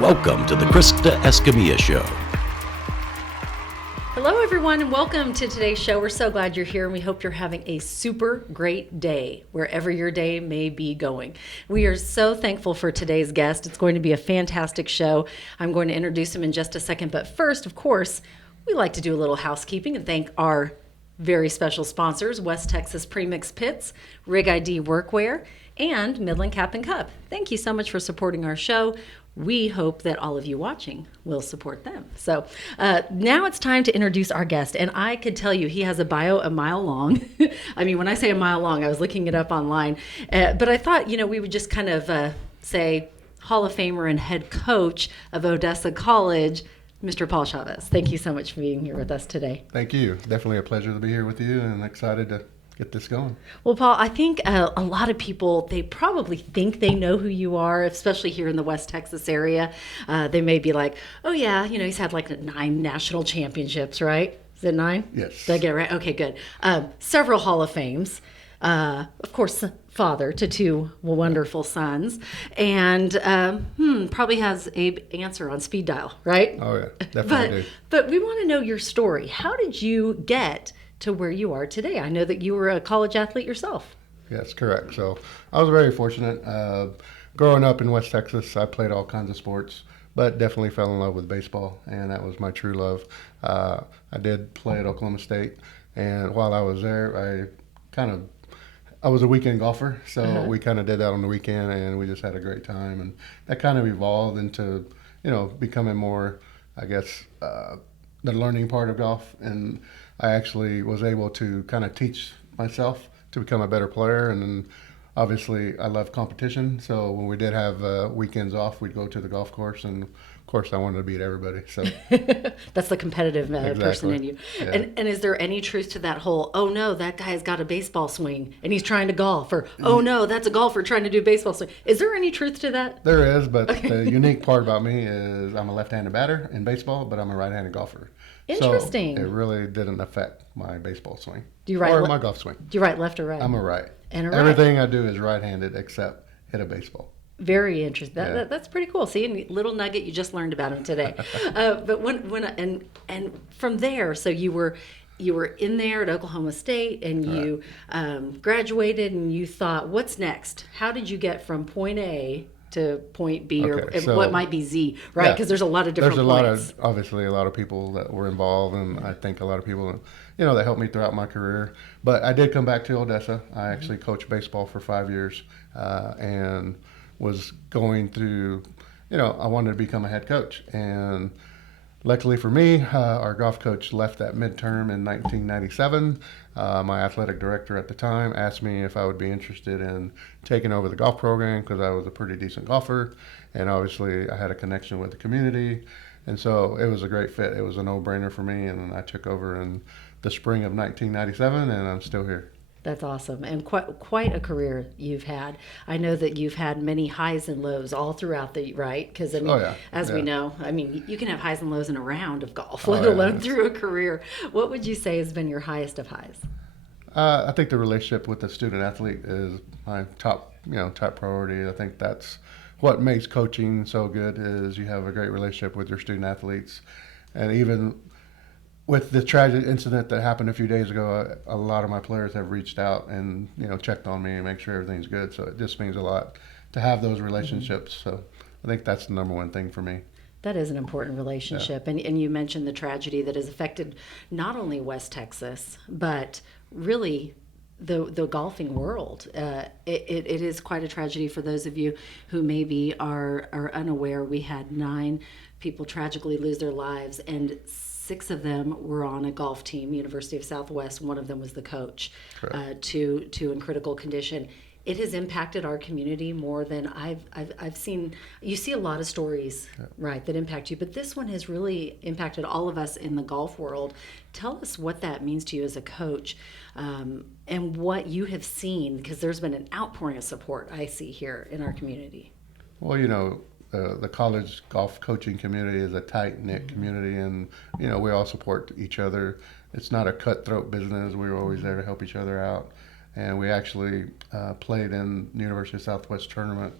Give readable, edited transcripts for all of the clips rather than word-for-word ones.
Welcome to the Krista Escamilla Show. Hello, everyone, and welcome to today's show. We're so glad you're here, and we hope you're having a super great day, wherever your day may be going. We are so thankful for today's guest. It's going to be a fantastic show. I'm going to introduce him in just a second, but first, of course, we like to do a little housekeeping and thank our very special sponsors, West Texas Premix Pits, Rig ID Workwear, and Midland Cap and Cup. Thank you so much for supporting our show. We hope that all of you watching will support them. So now it's time to introduce our guest. And I could tell you he has a bio a mile long. I mean, when I say a mile long, I was looking it up online. But I thought, we would just kind of say Hall of Famer and head coach of Odessa College, Mr. Paul Chavez. Thank you so much for being here with us today. Thank you. Definitely a pleasure to be here with you and excited to get this going. Well, Paul, I think a lot of people, they probably think they know who you are, especially here in the West Texas area. They may be like, oh, yeah, he's had like 9 national championships, right? Is it 9? Yes. Did I get it right? Okay, good. Several Hall of Fames. Of course, father to 2 wonderful sons, and probably has Abe Ancer on speed dial, right? Oh, yeah, definitely do. But we want to know your story. How did you get to where you are today? I know that you were a college athlete yourself. Yes, correct. So I was very fortunate. Growing up in West Texas, I played all kinds of sports, but definitely fell in love with baseball, and that was my true love. I did play at Oklahoma State, and while I was there, I was a weekend golfer, so we kind of did that on the weekend, and we just had a great time. And that kind of evolved into, becoming more, I guess, the learning part of golf. And I actually was able to kind of teach myself to become a better player. And then obviously I love competition, so when we did have weekends off, we'd go to the golf course, and of course I wanted to beat everybody. So that's the competitive person in you. Yeah. And is there any truth to that whole, oh no, that guy's got a baseball swing and he's trying to golf, or oh no, that's a golfer trying to do a baseball swing? Is there any truth to that? There is, but the unique part about me is I'm a left-handed batter in baseball, but I'm a right-handed golfer. Interesting. So it really didn't affect my baseball swing my golf swing. Do you right, left, or right? I'm a right. And a right. Everything I do is right-handed except hit a baseball. Very interesting. That's pretty cool. See, a little nugget you just learned about him today. But when from there, so you were in there at Oklahoma State, and you graduated, and you thought, what's next? How did you get from point A to point B, or what might be Z, right? Because there's a lot of different points. Obviously a lot of people that were involved, and I think a lot of people, that helped me throughout my career. But I did come back to Odessa. I actually coached baseball for 5 years, and was going through, I wanted to become a head coach. And luckily for me, our golf coach left that midterm in 1997. My athletic director at the time asked me if I would be interested in taking over the golf program, because I was a pretty decent golfer, and obviously I had a connection with the community. And so it was a great fit. It was a no-brainer for me, and I took over in the spring of 1997, and I'm still here. That's awesome, and quite a career you've had. I know that you've had many highs and lows all throughout right? Because we know, you can have highs and lows in a round of golf, let alone through a career. What would you say has been your highest of highs? I think the relationship with the student athlete is my top priority. I think that's what makes coaching so good, is you have a great relationship with your student athletes. And even with the tragic incident that happened a few days ago, a lot of my players have reached out and checked on me and make sure everything's good. So it just means a lot to have those relationships. So I think that's the number one thing for me. That is an important relationship. Yeah. And you mentioned the tragedy that has affected not only West Texas, but really the golfing world. It is quite a tragedy for those of you who maybe are unaware. We had 9 people tragically lose their lives, and 6 of them were on a golf team, University of Southwest. One of them was the coach, to in critical condition. It has impacted our community more than I've seen. You see a lot of stories, right, that impact you, but this one has really impacted all of us in the golf world. Tell us what that means to you as a coach, and what you have seen, because there's been an outpouring of support I see here in our community. Well, the college golf coaching community is a tight-knit community, and we all support each other. It's not a cutthroat business. We're always there to help each other out. And we actually played in the University of Southwest tournament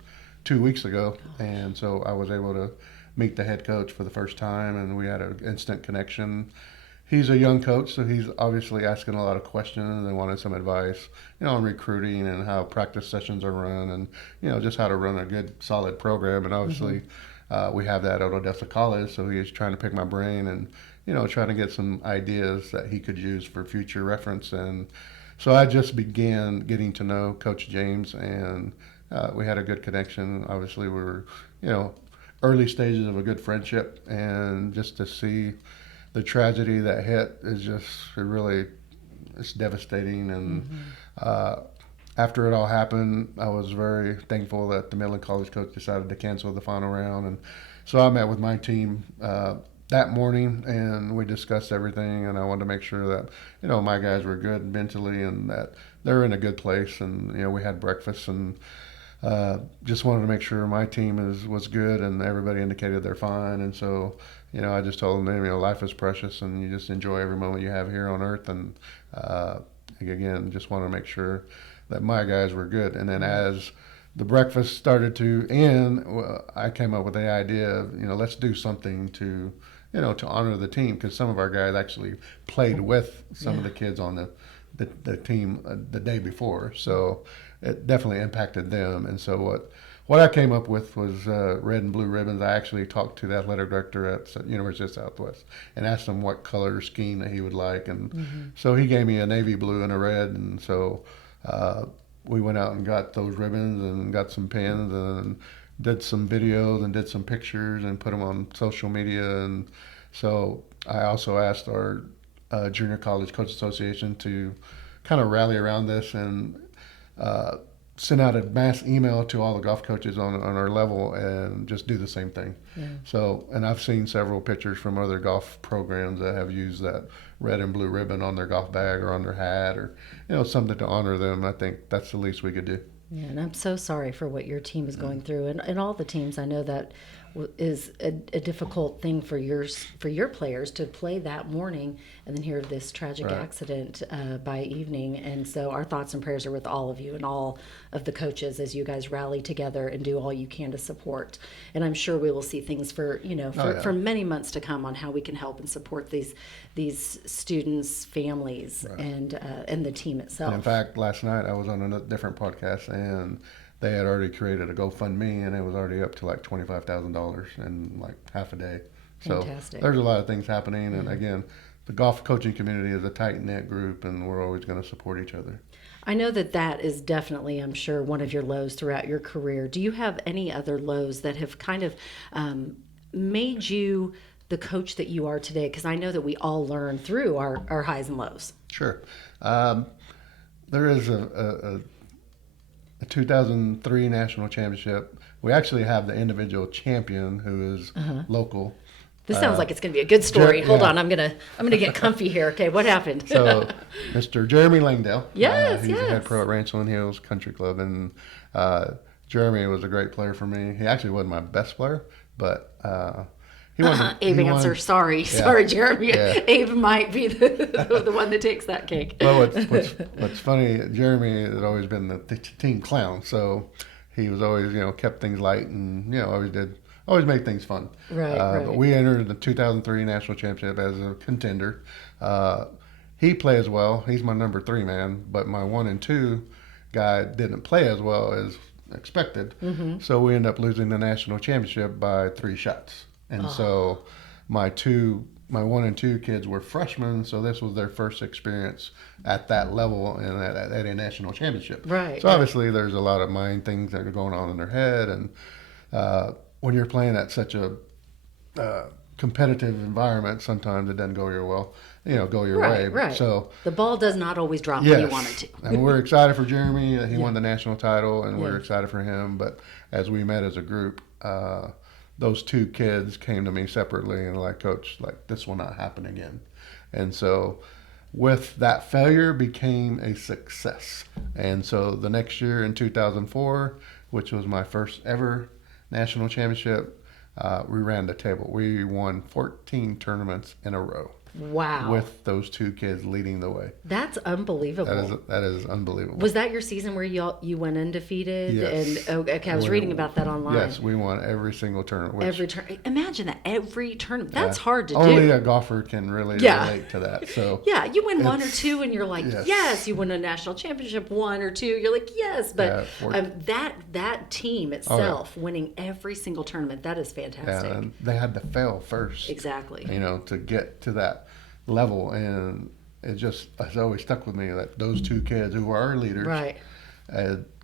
2 weeks ago, and so I was able to meet the head coach for the first time, and we had an instant connection. He's a young coach, so he's obviously asking a lot of questions and wanted some advice, on recruiting and how practice sessions are run, and just how to run a good, solid program. And obviously, we have that at Odessa College, so he's trying to pick my brain and trying to get some ideas that he could use for future reference. And so I just began getting to know Coach James, and we had a good connection. Obviously, we were, early stages of a good friendship, and just to see the tragedy that hit is just it's devastating. And after it all happened, I was very thankful that the Midland College coach decided to cancel the final round. And so I met with my team that morning, and we discussed everything, and I wanted to make sure that my guys were good mentally and that they're in a good place. And we had breakfast, and just wanted to make sure my team was good, and everybody indicated they're fine. And so I just told them, life is precious, and you just enjoy every moment you have here on earth. And again, just want to make sure that my guys were good. And then as the breakfast started to end, I came up with the idea of, let's do something to honor the team, because some of our guys actually played with some of the kids on the team the day before. So it definitely impacted them. And so what I came up with was red and blue ribbons. I actually talked to the athletic director at University of Southwest and asked him what color scheme that he would like. And so he gave me a navy blue and a red. And so we went out and got those ribbons and got some pins and did some videos and did some pictures and put them on social media. And so I also asked our Junior College Coach Association to kind of rally around this and send out a mass email to all the golf coaches on our level and just do the same thing. Yeah. So, and I've seen several pictures from other golf programs that have used that red and blue ribbon on their golf bag or on their hat, or something to honor them. I think that's the least we could do. Yeah, and I'm so sorry for what your team is going through, and all the teams. I know that is a difficult thing for your players to play that morning and then hear of this tragic accident by evening. And so our thoughts and prayers are with all of you and all of the coaches as you guys rally together and do all you can to support. And I'm sure we will see things for many months to come on how we can help and support these students, families, and the team itself. And in fact, last night I was on a different podcast, and they had already created a GoFundMe, and it was already up to like $25,000 in like half a day. So fantastic. There's a lot of things happening. And again, the golf coaching community is a tight-knit group, and we're always going to support each other. I know that is definitely, I'm sure, one of your lows throughout your career. Do you have any other lows that have kind of made you the coach that you are today? Because I know that we all learn through our highs and lows. Sure. There is a 2003 national championship. We actually have the individual champion who is local. This sounds like it's going to be a good story. Hold on, I'm gonna get comfy here. Okay, what happened? So, Mr. Jeremy Langdale. Yes, he's the head pro at Ranchland Hills Country Club, and Jeremy was a great player for me. He actually wasn't my best player, but he won. Abe Ancer. Sorry, Jeremy. Yeah. Abe might be the one that takes that cake. Well, what's funny, Jeremy had always been the team clown, so he was always kept things light and always made things fun. Right. But we entered the 2003 national championship as a contender. He plays well. He's my number 3 man, but my 1 and 2 guy didn't play as well as expected. Mm-hmm. So we ended up losing the national championship by 3 shots. And so my 1 and 2 kids were freshmen, so this was their first experience at that level and at a national championship. Right. So obviously there's a lot of mind things that are going on in their head, and when you're playing at such a competitive environment, sometimes it doesn't go your way. Right. So the ball does not always drop when you want it to. And we're excited for Jeremy. He won the national title, and we're excited for him. But as we met as a group, those 2 kids came to me separately and like, Coach, like, this will not happen again. And so with that, failure became a success. And so the next year in 2004, which was my first ever national championship, we ran the table. We won 14 tournaments in a row. Wow. with those two kids leading the way. That's unbelievable. That is unbelievable. Was that your season where you went undefeated? Yes. And okay, I was reading about that online. Yes, we won every single tournament. Imagine that, every tournament. That's hard to do. Only a golfer can really relate to that. So yeah, you win one or two, and you're like, yes. yes. You win a national championship, one or two, you're like, yes. But that team itself winning every single tournament, that is fantastic. Yeah, and they had to fail first. Exactly. To get to that level, and it just has always stuck with me that those two kids who were our leaders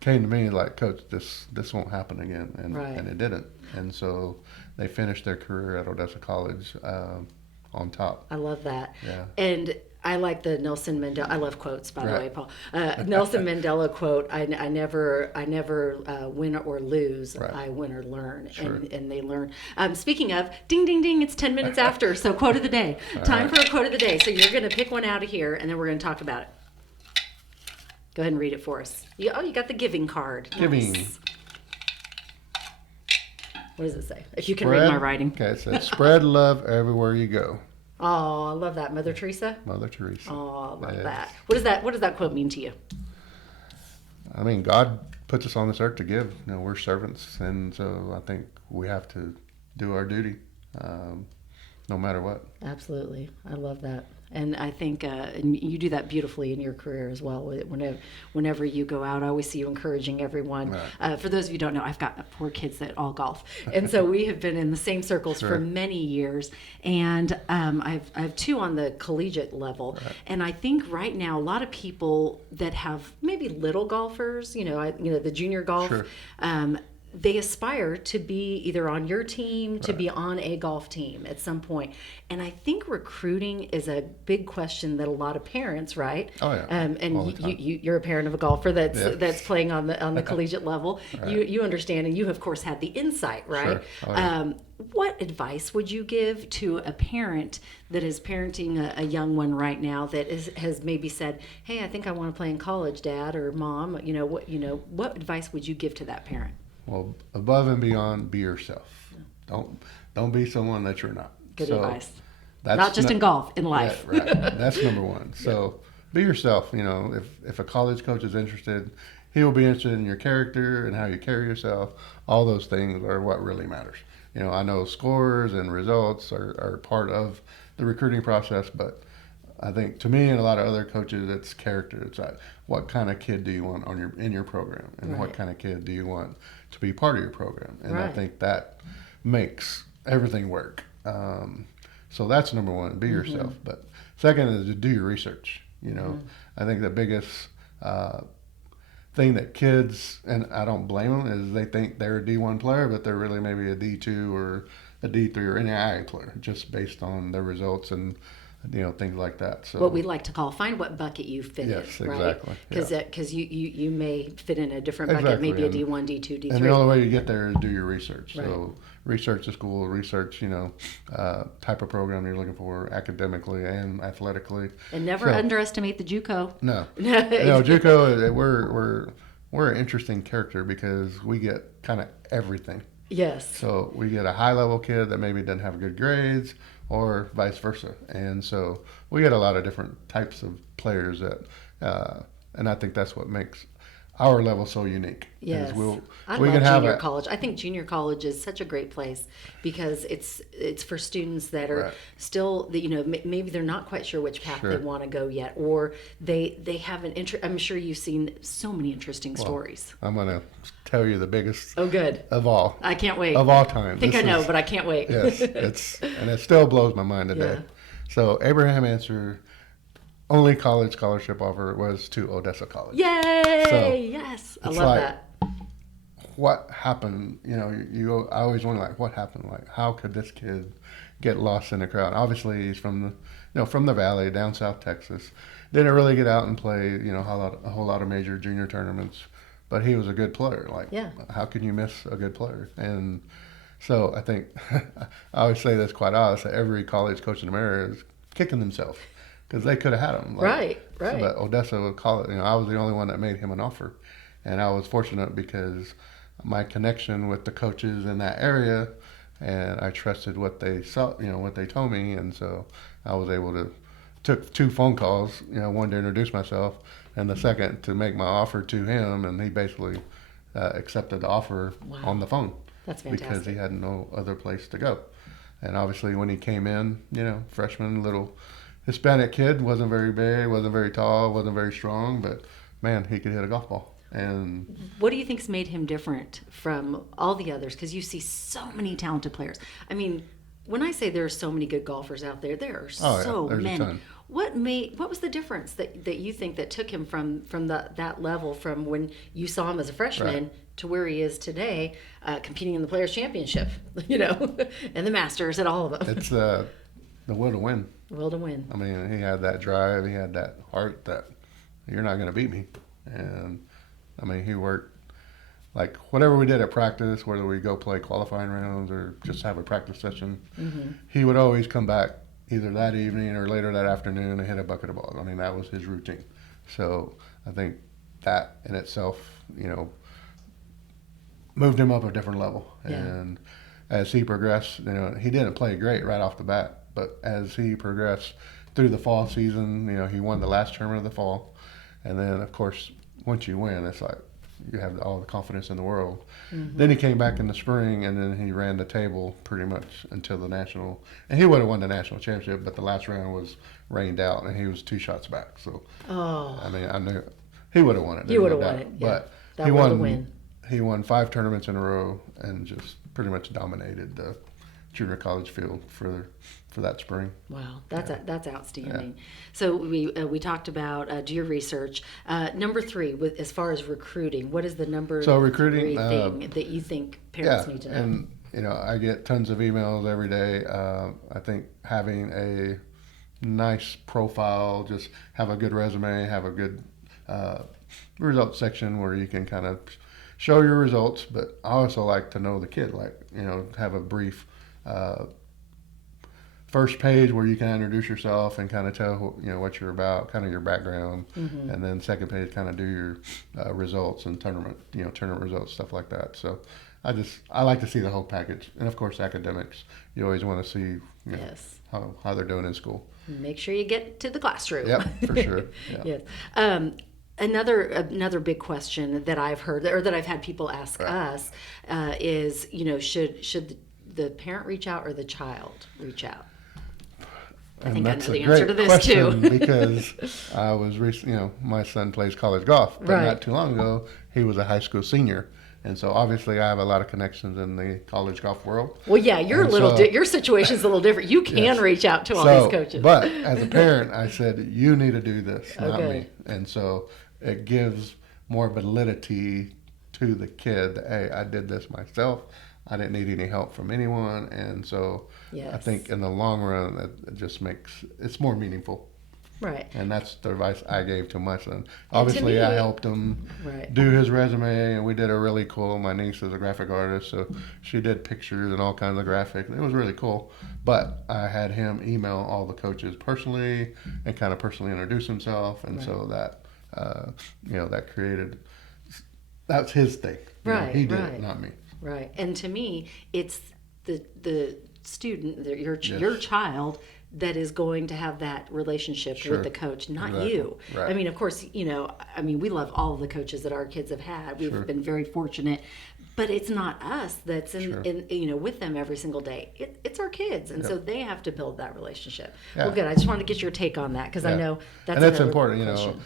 came to me like, Coach, this won't happen again, and it didn't. And so they finished their career at Odessa College on top. I love that. Yeah. And I like the Nelson Mandela. I love quotes, by the way, Paul. Nelson Mandela quote: "I never win or lose. I win or learn." Sure. And they learn. Speaking of, ding ding ding! It's 10 minutes after. So quote of the day. Time for a quote of the day. So you're going to pick one out of here, and then we're going to talk about it. Go ahead and read it for us. You got the giving card. Giving. Nice. What does it say? If you can read my writing. Okay, it says, "Spread love everywhere you go." Oh, I love that. Mother Teresa? Mother Teresa. Oh, I love that. What does that quote mean to you? I mean, God puts us on this earth to give. We're servants, and so I think we have to do our duty, no matter what. Absolutely. I love that. And I think and you do that beautifully in your career as well. Whenever you go out, I always see you encouraging everyone. Right. For those of you who don't know, I've got 4 kids that all golf. And so we have been in the same circles for many years. And I have 2 on the collegiate level. Right. And I think right now, a lot of people that have maybe little golfers, the junior golf, they aspire to be either on your team, to be on a golf team at some point. And I think recruiting is a big question that a lot of parents, right? Oh, yeah. And you're a parent of a golfer that's playing on the collegiate level. Right. You understand, and you, of course, had the insight, right? Sure. Oh, yeah. What advice would you give to a parent that is parenting a young one right now that has maybe said, "Hey, I think I want to play in college, Dad or Mom"? What advice would you give to that parent? Well, above and beyond, be yourself. Don't be someone that you're not. Good advice. That's not just in golf, in life. Right. That's number one. So be yourself. If a college coach is interested, he will be interested in your character and how you carry yourself. All those things are what really matters. I know scores and results are part of the recruiting process, but I think to me and a lot of other coaches, it's character. It's like, what kind of kid do you want in your program, and what kind of kid do you want to be part of your program? And I think that makes everything work. So that's number one, be yourself. But second is to do your research. I think the biggest thing that kids, and I don't blame them, is they think they're a D1 player, but they're really maybe a D2 or a D3 or any NAIA player, just based on their results and things like that. So what we like to call, find what bucket you fit in, right? Exactly. Because you may fit in a different bucket, maybe a D1, D2, D3. And the only way you get there is do your research. Right. So research the school, research, type of program you're looking for academically and athletically. And never underestimate the JUCO. No. JUCO, we're an interesting character because we get kind of everything. Yes. So we get a high-level kid that maybe doesn't have good grades, or vice versa. And so we get a lot of different types of players that, and I think that's what makes our level so unique. Yes. I we love can have junior college. I think junior college is such a great place because it's for students that are still, maybe they're not quite sure which path they want to go yet, or they have an interest. I'm sure you've seen so many interesting stories. I'm going to tell you the biggest good of all. I can't wait. Of all time. I think I know, but I can't wait. Yes, and it still blows my mind today. Yeah. So Abe Ancer, only college scholarship offer was to Odessa College. Yay! So yes, I love that. What happened? I always wonder, what happened? How could this kid get lost in the crowd? Obviously, he's from the valley, down South Texas. Didn't really get out and play, a whole lot of major junior tournaments, but he was a good player. How can you miss a good player? And so I think I always say this quite honestly. Every college coach in America is kicking themselves because they could have had him. Right. But Odessa would call it. I was the only one that made him an offer, and I was fortunate because my connection with the coaches in that area and I trusted what they saw, what they told me, and so I was able to took 2 phone calls, one to introduce myself, and the second to make my offer to him, and he basically accepted the offer on the phone. That's fantastic. Because he had no other place to go. And obviously when he came in, freshman, little Hispanic kid, wasn't very big, wasn't very tall, wasn't very strong, but man, he could hit a golf ball. And what do you think's made him different from all the others? Because you see so many talented players. I mean, when I say there are so many good golfers out there, there are so there's many. A ton. What was the difference that you think that took him from that level, from when you saw him as a freshman to where he is today, competing in the Players Championship, and the Masters and all of them? It's the will to win. Will to win. I mean, he had that drive, he had that heart that you're not going to beat me. And I mean, he worked like whatever we did at practice, whether we go play qualifying rounds or just have a practice session, he would always come back either that evening or later that afternoon and hit a bucket of balls. I mean, that was his routine. So I think that in itself, moved him up a different level. Yeah. And as he progressed, he didn't play great right off the bat, but as he progressed through the fall season, he won the last tournament of the fall. And then, of course, once you win, it's like you have all the confidence in the world. Then he came back in the spring, and then he ran the table pretty much until the national. And he would have won the national championship, but the last round was rained out, and he was 2 shots back. So, I mean, I knew he would have won it. He would have won it, yeah. But that he won. won. He won 5 tournaments in a row and just pretty much dominated the junior college field for that spring. Wow, that's outstanding. Yeah. So we talked about do your research. Number 3, as far as recruiting, what is the number 3 thing that you think parents need to know? And I get tons of emails every day. I think having a nice profile, just have a good resume, have a good results section where you can kind of show your results, but I also like to know the kid, have a brief first page where you can introduce yourself and kind of tell what you're about, kind of your background, and then second page kind of do your results and tournament results, stuff like that. So I like to see the whole package, and of course academics. You always want to see how they're doing in school. Make sure you get to the classroom. Yep, for sure. Yeah. Yes. Another big question that I've heard, or that I've had people ask us, is should the parent reach out or the child reach out? I think I know the answer to this too. Because I was recently, my son plays college golf, but not too long ago he was a high school senior, and so obviously I have a lot of connections in the college golf world. Well, yeah, your situation's a little different. You can reach out to all these coaches. But as a parent, I said you need to do this, not me, and so it gives more validity to the kid that, hey, I did this myself. I didn't need any help from anyone, and so I think in the long run, it just makes it's more meaningful. Right. And that's the advice I gave to my son. Obviously, I helped him do his resume, and we did a really cool. My niece is a graphic artist, so she did pictures and all kinds of graphics. It was really cool. But I had him email all the coaches personally and kind of personally introduce himself, and so that that created. That's his thing. He did it, not me. Right, and to me, it's the student, your child, that is going to have that relationship with the coach, not you. Right. I mean, of course, we love all of the coaches that our kids have had. We've been very fortunate, but it's not us that's in with them every single day. It's our kids, and so they have to build that relationship. Yeah. Well, good. I just wanted to get your take on that because I know that's important. Question.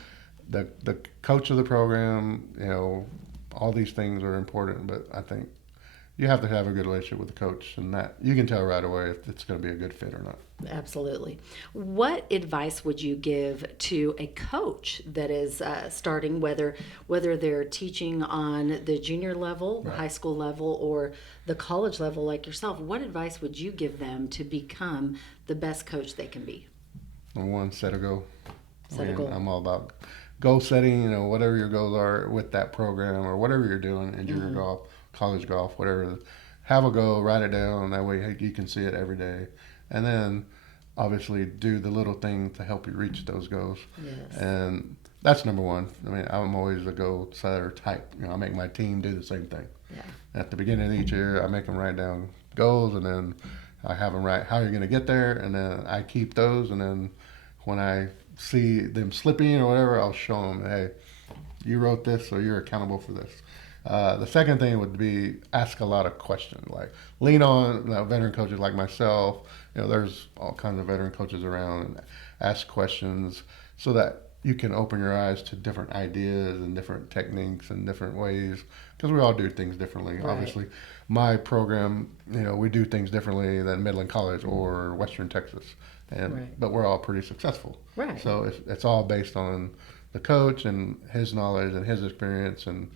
The coach of the program, all these things are important, but I think you have to have a good relationship with the coach, and that you can tell right away if it's going to be a good fit or not. Absolutely. What advice would you give to a coach that is starting, whether they're teaching on the junior level, the high school level, or the college level like yourself? What advice would you give them to become the best coach they can be? Number 1, set a goal. Set a goal. I'm all about goal setting, whatever your goals are with that program or whatever you're doing in junior golf, college golf, whatever. Have a goal, write it down. That way you can see it every day. And then obviously do the little thing to help you reach those goals. Yes. And that's number 1. I mean, I'm always a goal setter type. I make my team do the same thing. Yeah. At the beginning of each year, I make them write down goals, and then I have them write how you're going to get there, and then I keep those, and then when I see them slipping or whatever, I'll show them, hey, you wrote this, so you're accountable for this. The second thing would be ask a lot of questions, like lean on veteran coaches like myself. There's all kinds of veteran coaches around, and ask questions so that you can open your eyes to different ideas and different techniques and different ways, because we all do things differently. Right. Obviously, my program, we do things differently than Midland College or Western Texas, but we're all pretty successful. Right. So it's all based on the coach and his knowledge and his experience and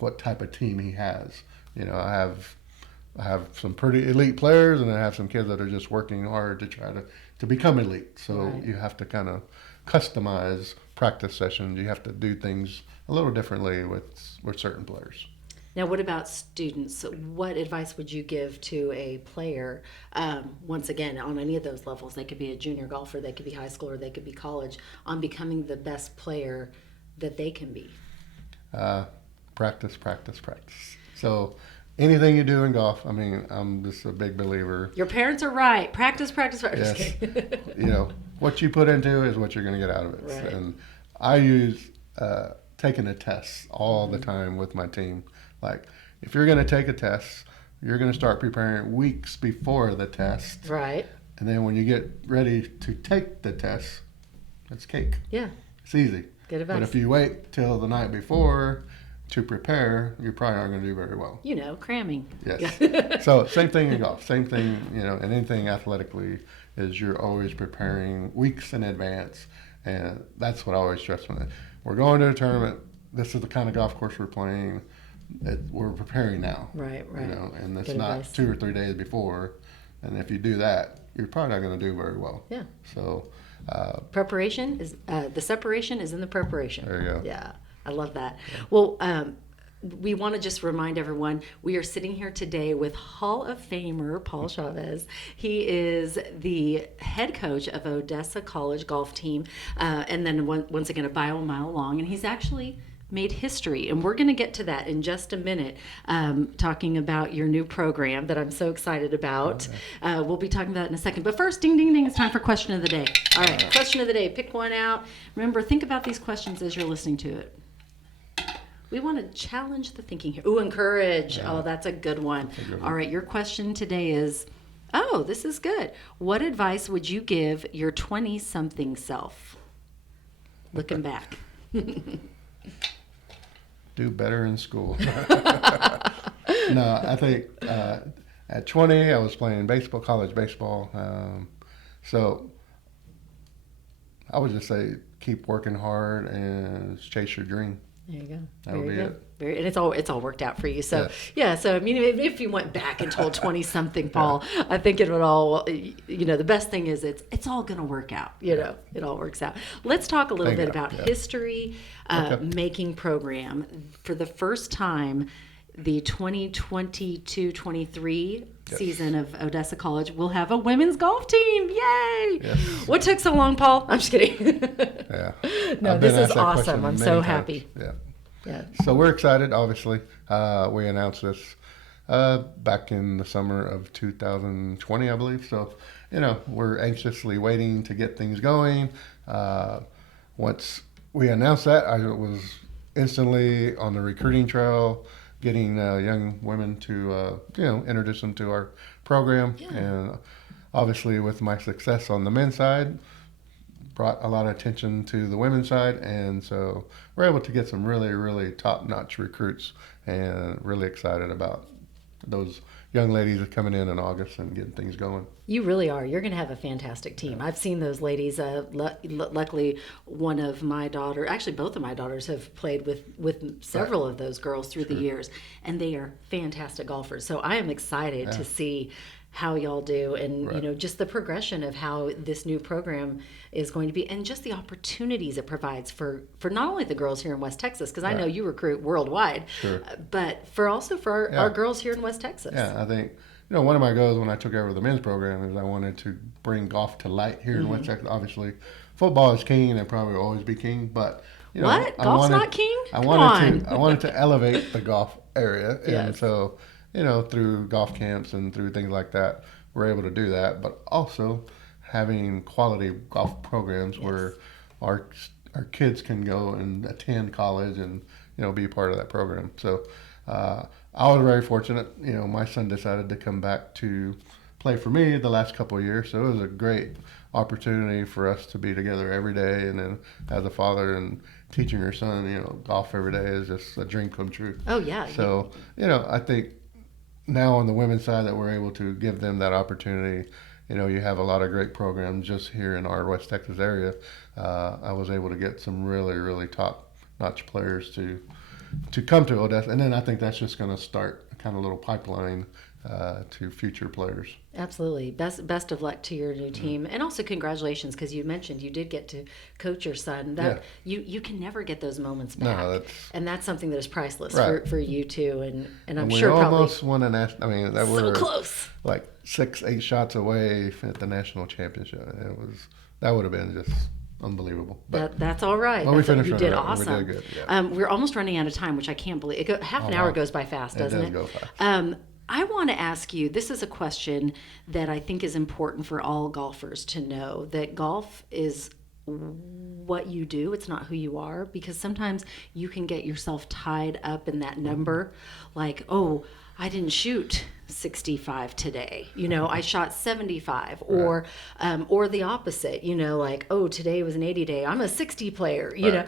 what type of team he has. I have some pretty elite players, and I have some kids that are just working hard to try to become elite. So you have to kind of customize practice sessions. You have to do things a little differently with certain players. Now, what about students? What advice would you give to a player, once again, on any of those levels? They could be a junior golfer, they could be high school, or they could be college, on becoming the best player that they can be? Practice. So anything you do in golf, I'm just a big believer. Your parents are right. Practice. Yes. What you put into is what you're going to get out of it. Right. And I use taking a test all the time with my team. Like, if you're going to take a test, you're going to start preparing weeks before the test. Right. And then when you get ready to take the test, it's cake. Yeah. It's easy. Good advice. But if you wait till the night before to prepare, you probably aren't going to do very well. Cramming. Yes. So same thing in golf. Same thing, in anything athletically, is you're always preparing weeks in advance. And that's what I always stress when we're going to a tournament. This is the kind of golf course we're playing. We're preparing now. Right. And it's Good not advice. 2 or 3 days before. And if you do that, you're probably not going to do very well. Yeah. So preparation is the separation is in the preparation. There you go. Yeah, I love that. Well, we want to just remind everyone, we are sitting here today with Hall of Famer Paul Chavez. He is the head coach of Odessa College golf team, and then once again a mile long, and he's actually made history, and we're going to get to that in just a minute, talking about your new program that I'm so excited about. We'll be talking about it in a second, but first, ding ding ding, it's time for question of the day. All right, question of the day, pick one out. Remember, think about these questions as you're listening to it. We want to challenge the thinking here. Ooh, encourage. Oh, that's a good one. All right, your question today is, this is good. What advice would you give your 20-something self? Looking back. Do better in school. No, I think at 20, I was playing baseball, college baseball. So I would just say keep working hard and chase your dream. There you go. That would be it. And it's all worked out for you. So Yes. So if you went back and told 20-something Paul, I think it would all. The best thing is it's all going to work out. It all works out. Let's talk a little bit about history making program. For the first time, the 2022-23 season of Odessa College will have a women's golf team. Yay! Yes. What took so long, Paul? I'm just kidding. Yeah. No, this is awesome. I'm so happy. Yeah. So we're excited, obviously. We announced this back in the summer of 2020, I believe. So, we're anxiously waiting to get things going. Once we announced that, I was instantly on the recruiting trail, getting young women to, introduce them to our program. Yeah. And obviously with my success on the men's side, brought a lot of attention to the women's side. And so we're able to get some really, really top-notch recruits, and really excited about those young ladies are coming in August and getting things going. You really are. You're going to have a fantastic team. I've seen those ladies. Luckily, one of my daughters, actually both of my daughters, have played with several of those girls through the years, and they are fantastic golfers. So I am excited to see how y'all do, and just the progression of how this new program is going to be, and just the opportunities it provides for not only the girls here in West Texas, because I know you recruit worldwide, but for our girls here in West Texas. Yeah, I think one of my goals when I took over the men's program is I wanted to bring golf to light here in West Texas. Obviously, football is king, and it probably will always be king, but golf's not king? I wanted to elevate the golf area, and so through golf camps and through things like that, we're able to do that. But also having quality golf programs where our kids can go and attend college and be part of that program. So I was very fortunate. My son decided to come back to play for me the last couple of years, so it was a great opportunity for us to be together every day. And then as a father and teaching your son, golf every day is just a dream come true. Oh yeah. So I think now on the women's side that we're able to give them that opportunity. You have a lot of great programs just here in our West Texas area. I was able to get some really, really top-notch players to come to Odessa, and then I think that's just going to start a kind of little pipeline to future players. Absolutely. Best of luck to your new team, and also congratulations, because you mentioned you did get to coach your son. That you can never get those moments back, and that's something that is priceless for you too. And I'm sure we probably almost won a national. I mean, that so were close, like 6-8 shots away at the national championship. That would have been just unbelievable. But that's all right. Well, we finished. You did awesome. We did good. Yeah. We're almost running out of time, which I can't believe. Half an hour goes by fast, doesn't it? It does go fast. I want to ask you, this is a question that I think is important for all golfers to know, that golf is what you do. It's not who you are, because sometimes you can get yourself tied up in that number, like, oh, I didn't shoot 65 today. I shot 75, or the opposite, like, oh, today was an 80 day. I'm a 60 player, know.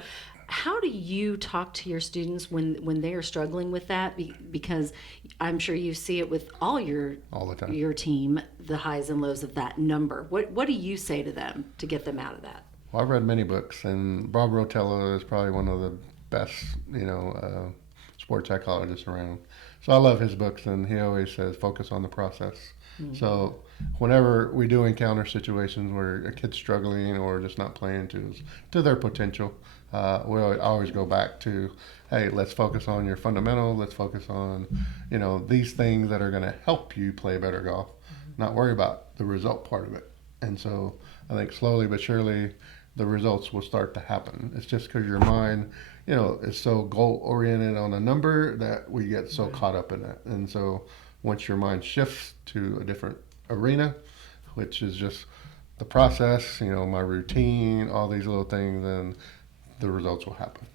How do you talk to your students when they are struggling with that? Because I'm sure you see it with all the time. Your team, the highs and lows of that number. What do you say to them to get them out of that? Well, I've read many books, and Bob Rotella is probably one of the best, sports psychologists around. So I love his books, and he always says, focus on the process. Mm-hmm. So whenever we do encounter situations where a kid's struggling or just not playing to their potential, we always go back to, hey, let's focus on your fundamental. Let's focus on, these things that are going to help you play better golf, not worry about the result part of it. And so I think slowly but surely the results will start to happen. It's just because your mind, is so goal-oriented on a number that we get so caught up in it. And so once your mind shifts to a different arena, which is just the process, my routine, all these little things, then the results will happen.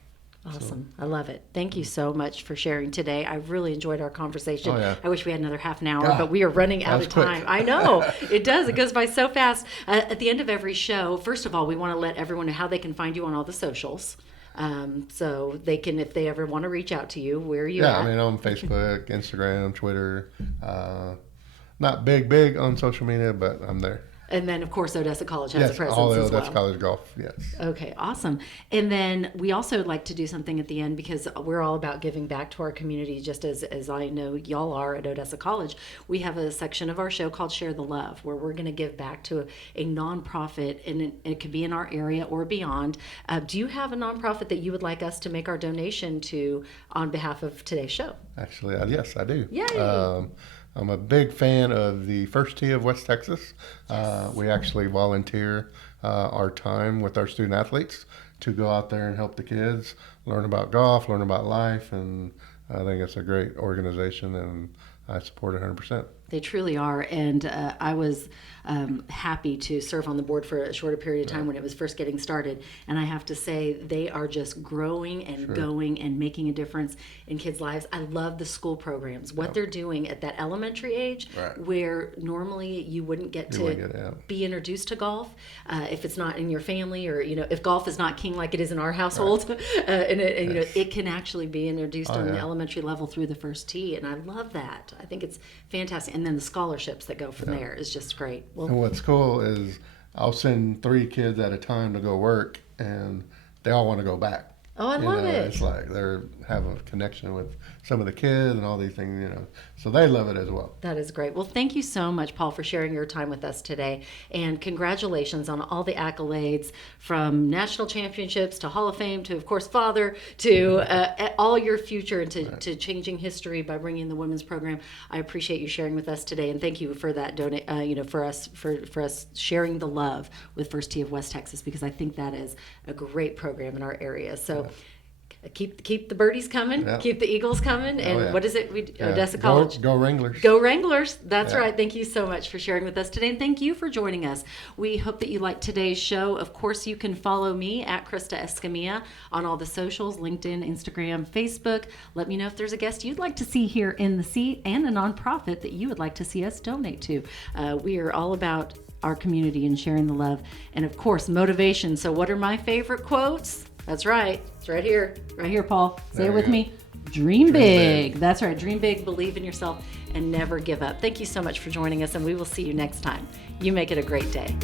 Awesome. I love it. Thank you so much for sharing today. I really enjoyed our conversation. Oh, yeah. I wish we had another half an hour, but we are running out of time. Quick. I know. It does. It goes by so fast. At the end of every show, first of all, we want to let everyone know how they can find you on all the socials. So they can, if they ever want to reach out to you, where are you at? Yeah, on Facebook, Instagram, Twitter. Not big on social media, but I'm there. And then, of course, Odessa College has a presence all as well. Odessa College Golf, yes. Okay, awesome. And then we also like to do something at the end, because we're all about giving back to our community, just as I know y'all are at Odessa College. We have a section of our show called Share the Love, where we're going to give back to a nonprofit, and it could be in our area or beyond. Do you have a nonprofit that you would like us to make our donation to on behalf of today's show? Actually, yes, I do. Yay! I'm a big fan of the First Tee of West Texas. Yes. We actually volunteer our time with our student athletes to go out there and help the kids learn about golf, learn about life, and I think it's a great organization, and I support it 100%. They truly are, and I was happy to serve on the board for a shorter period of time when it was first getting started. And I have to say, they are just growing and going and making a difference in kids' lives. I love the school programs, what they're doing at that elementary age, where normally you wouldn't get to be introduced to golf if it's not in your family, or if golf is not king like it is in our household. It can actually be introduced on the elementary level through the First Tee, and I love that. I think it's fantastic. And then the scholarships that go from there is just great. Well, and what's cool is I'll send 3 kids at a time to go work, and they all want to go back. Oh, I love it. It's like they have a connection with some of the kids and all these things, so they love it as well. That is great. Well, thank you so much, Paul, for sharing your time with us today. And congratulations on all the accolades, from national championships to Hall of Fame to, of course, Father, to all your future, and to changing history by bringing the women's program. I appreciate you sharing with us today, and thank you for that for us sharing the love with First Tee of West Texas, because I think that is a great program in our area. So keep the birdies coming, Yep. keep the Eagles coming, and yeah. what is it? Yeah. Odessa College. Go Wranglers. Go Wranglers. That's Yeah. right. Thank you so much for sharing with us today, and thank you for joining us. We hope that you liked today's show. Of course, you can follow me at Krista Escamilla on all the socials, LinkedIn, Instagram, Facebook. Let me know if there's a guest you'd like to see here in the seat and a nonprofit that you would like to see us donate to. We are all about our community and sharing the love, and of course, motivation. So what are my favorite quotes? That's right. It's right here, Paul. Say There it you with go. me. Dream big. That's right. Dream big, believe in yourself, and never give up. Thank you so much for joining us, and we will see you next time. You make it a great day.